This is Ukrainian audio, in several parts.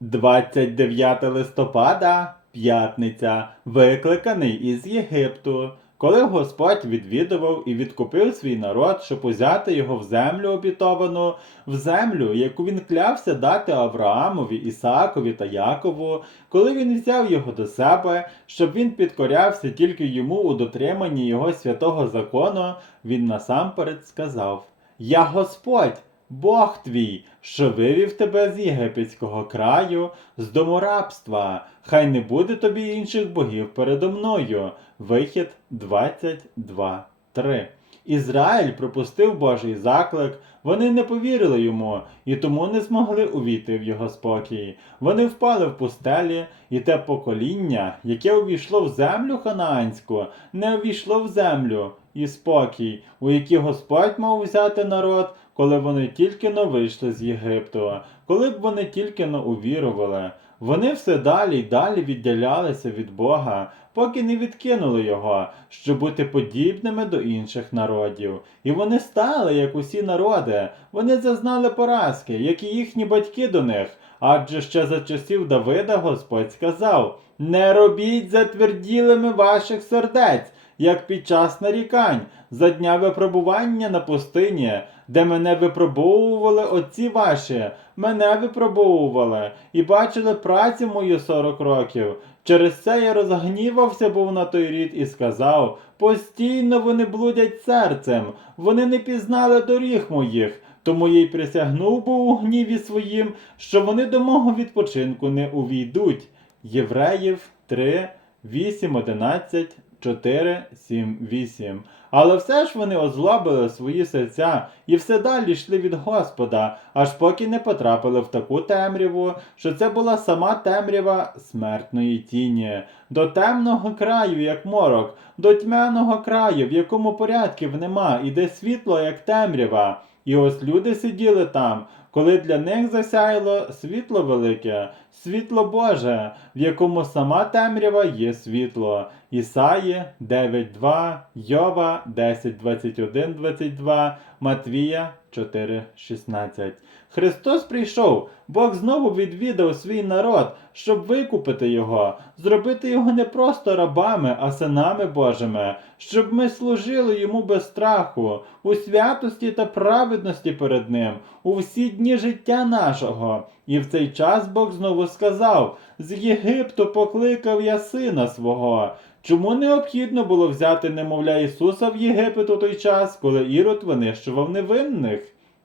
29 листопада, п'ятниця, викликаний із Єгипту, коли Господь відвідував і відкупив свій народ, щоб узяти його в землю обітовану, в землю, яку він клявся дати Авраамові, Ісаакові та Якову, коли він взяв його до себе, щоб він підкорявся тільки йому у дотриманні його святого закону, він насамперед сказав: Я Господь. Бог твій, що вивів тебе з єгипетського краю, з дому рабства, хай не буде тобі інших богів передо мною. Вихід 22.3. Ізраїль пропустив Божий заклик, вони не повірили йому і тому не змогли увійти в його спокій. Вони впали в пустелі, і те покоління, яке увійшло в землю ханаанську, не увійшло в землю і спокій, у який Господь мав взяти народ, коли вони тільки но вийшли з Єгипту, коли б вони тільки но увірували. Вони все далі й далі відділялися від Бога, поки не відкинули його, щоб бути подібними до інших народів. І вони стали, як усі народи, вони зазнали поразки, як і їхні батьки до них. Адже ще за часів Давида Господь сказав: Не робіть затверділими ваших сердець, як під час нарікань, за дня випробування на пустині, де мене випробовували отці ваші, мене випробовували і бачили працю мою сорок років. Через це я розгнівався був на той рід і сказав: постійно вони блудять серцем, вони не пізнали доріг моїх. Тому я й присягнув був у гніві своїм, що вони до мого відпочинку не увійдуть. Євреїв 3, 8, 11, 4, 7, 8. Але все ж вони озлобили свої серця і все далі йшли від Господа, аж поки не потрапили в таку темряву, що це була сама темрява смертної тіні, до темного краю, як морок, до тьмяного краю, в якому порядків нема, і де світло, як темрява. І ось люди сиділи там, коли для них засяяло світло велике, світло Боже, в якому сама темрява є світло. Ісаї 9.2, Йова 10.21-22, Матвія 4.16. Христос прийшов, Бог знову відвідав свій народ, щоб викупити його, зробити його не просто рабами, а синами Божими, щоб ми служили йому без страху, у святості та праведності перед Ним, у всі дні життя нашого. І в цей час Бог знову сказав: з Єгипту покликав я сина свого. Чому необхідно було взяти немовля Ісуса в Єгипет у той час, коли Ірод винищував невинних?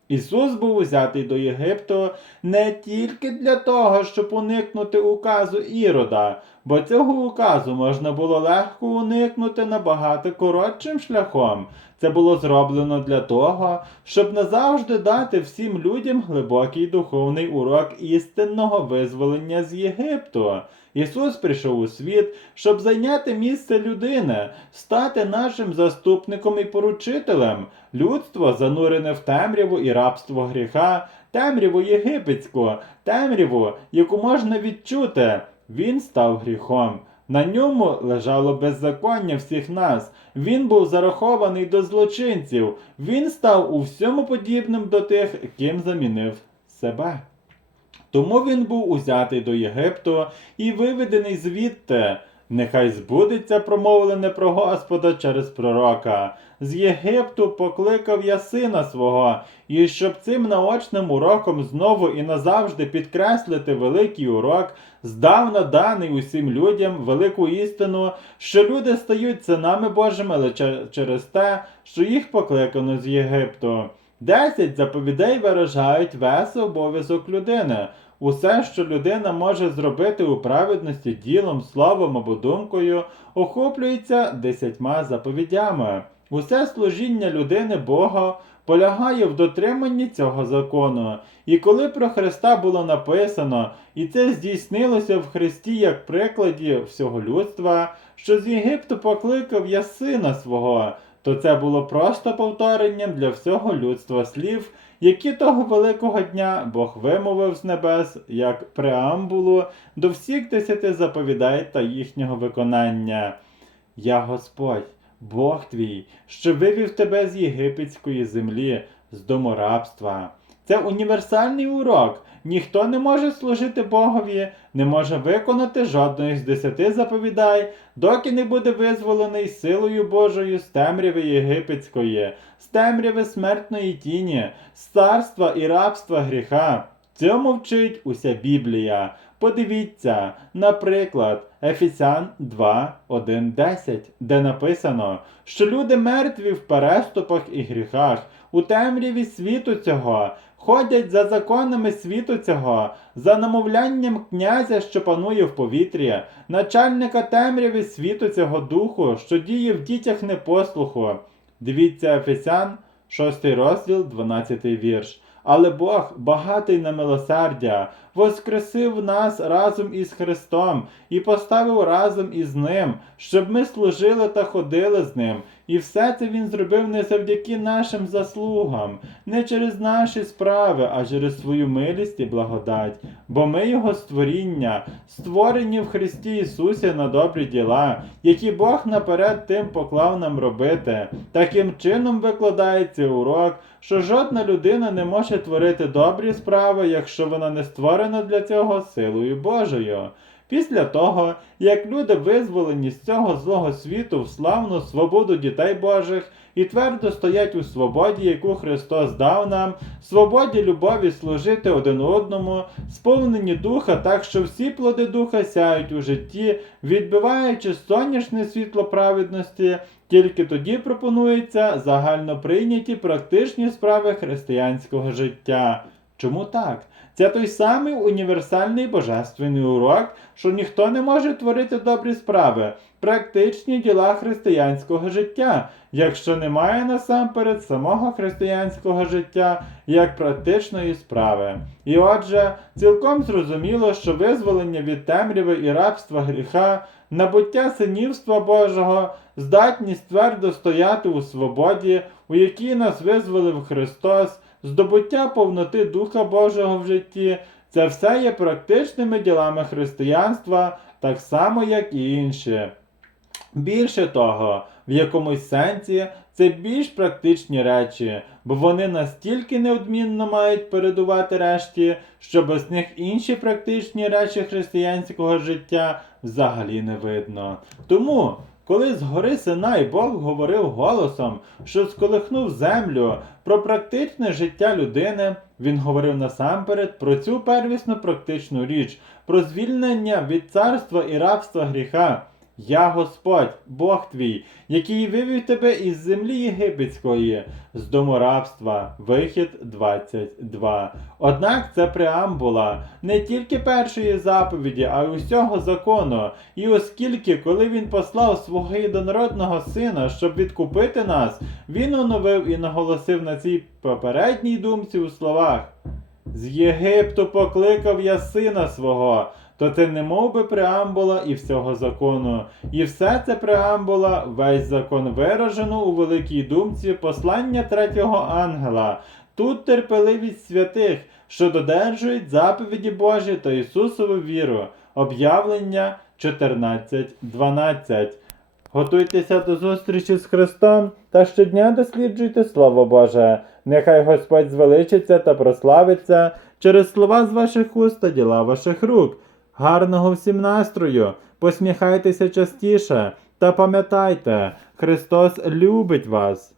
Ісус був узятий до Єгипту не тільки для того, щоб уникнути указу Ірода, бо цього указу можна було легко уникнути набагато коротшим шляхом. Це було зроблено для того, щоб назавжди дати всім людям глибокий духовний урок істинного визволення з Єгипту. Ісус прийшов у світ, щоб зайняти місце людини, стати нашим заступником і поручителем. Людство занурене в темряву і рабство гріха, темряву єгипетську, темряву, яку можна відчути. Він став гріхом. На ньому лежало беззаконня всіх нас. Він був зарахований до злочинців. Він став у всьому подібним до тих, ким замінив себе. Тому він був узятий до Єгипту і виведений звідти. Нехай збудеться промовлене про Господа через пророка. З Єгипту покликав я сина свого, і щоб цим наочним уроком знову і назавжди підкреслити великий урок, здавна даний усім людям велику істину, що люди стають синами Божими лише через те, що їх покликано з Єгипту. Десять заповідей виражають весь обов'язок людини. Усе, що людина може зробити у праведності ділом, словом або думкою, охоплюється десятьма заповідями. Усе служіння людини Бога полягає в дотриманні цього закону. І коли про Христа було написано, і це здійснилося в Христі як прикладі всього людства, що з Єгипту покликав я сина свого, то це було просто повторенням для всього людства слів, які того великого дня Бог вимовив з небес як преамбулу до всіх десяти заповідей та їхнього виконання. Я Господь, Бог твій, що вивів тебе з єгипетської землі, з дому рабства. Це універсальний урок. Ніхто не може служити Богові, не може виконати жодної з десяти заповідай, доки не буде визволений силою Божою з темряви єгипетської, з темряви смертної тіні, з царства і рабства гріха. Цьому вчить уся Біблія. Подивіться, наприклад, Ефесян 2, 1, 10, де написано, що люди мертві в переступах і гріхах, у темряві світу цього, ходять за законами світу цього, за намовлянням князя, що панує в повітрі, начальника темряви світу цього духу, що діє в дітях непослуху. Дивіться Ефесян, 6 розділ, 12 вірш. Але Бог, багатий на милосердя, воскресив нас разом із Христом і поставив разом із Ним, щоб ми служили та ходили з Ним. І все це Він зробив не завдяки нашим заслугам, не через наші справи, а через свою милість і благодать. Бо ми Його створіння, створені в Христі Ісусі на добрі діла, які Бог наперед тим поклав нам робити. Таким чином викладається урок, що жодна людина не може творити добрі справи, якщо вона не створена для цього силою Божою. Після того, як люди визволені з цього злого світу в славну свободу дітей Божих і твердо стоять у свободі, яку Христос дав нам, свободі любові служити один одному, сповнені духа, так що всі плоди духа сяють у житті, відбиваючи сонячне світло праведності, тільки тоді пропонуються загально прийняті практичні справи християнського життя. Чому так? Це той самий універсальний божественний урок, що ніхто не може творити добрі справи, практичні діла християнського життя, якщо немає насамперед самого християнського життя як практичної справи. І отже, цілком зрозуміло, що визволення від темряви і рабства гріха, набуття синівства Божого, здатність твердо стояти у свободі, у якій нас визволив Христос, здобуття повноти Духа Божого в житті, це все є практичними ділами християнства, так само, як і інші. Більше того, в якомусь сенсі це більш практичні речі, бо вони настільки неодмінно мають передувати решті, що без них інші практичні речі християнського життя взагалі не видно. Тому, коли з гори Синай Бог говорив голосом, що сколихнув землю про практичне життя людини, він говорив насамперед про цю первісну практичну річ, про звільнення від царства і рабства гріха. Я Господь, Бог твій, який вивів тебе із землі єгипетської, з дому рабства, вихід 22. Однак це преамбула не тільки першої заповіді, а й усього закону. І оскільки, коли він послав свого єдинородного сина, щоб відкупити нас, він оновив і наголосив на цій попередній думці у словах. З Єгипту покликав я сина свого, то це не мов би преамбула і всього закону. І все це преамбула, весь закон виражено у великій думці послання третього ангела. Тут терпеливість святих, що додержують заповіді Божі та Ісусову віру. Об'явлення 14.12. Готуйтеся до зустрічі з Христом та щодня досліджуйте Слово Боже. Нехай Господь звеличиться та прославиться через слова з ваших уст та діла ваших рук. Гарного всім настрою! Посміхайтеся частіше та пам'ятайте, Христос любить вас.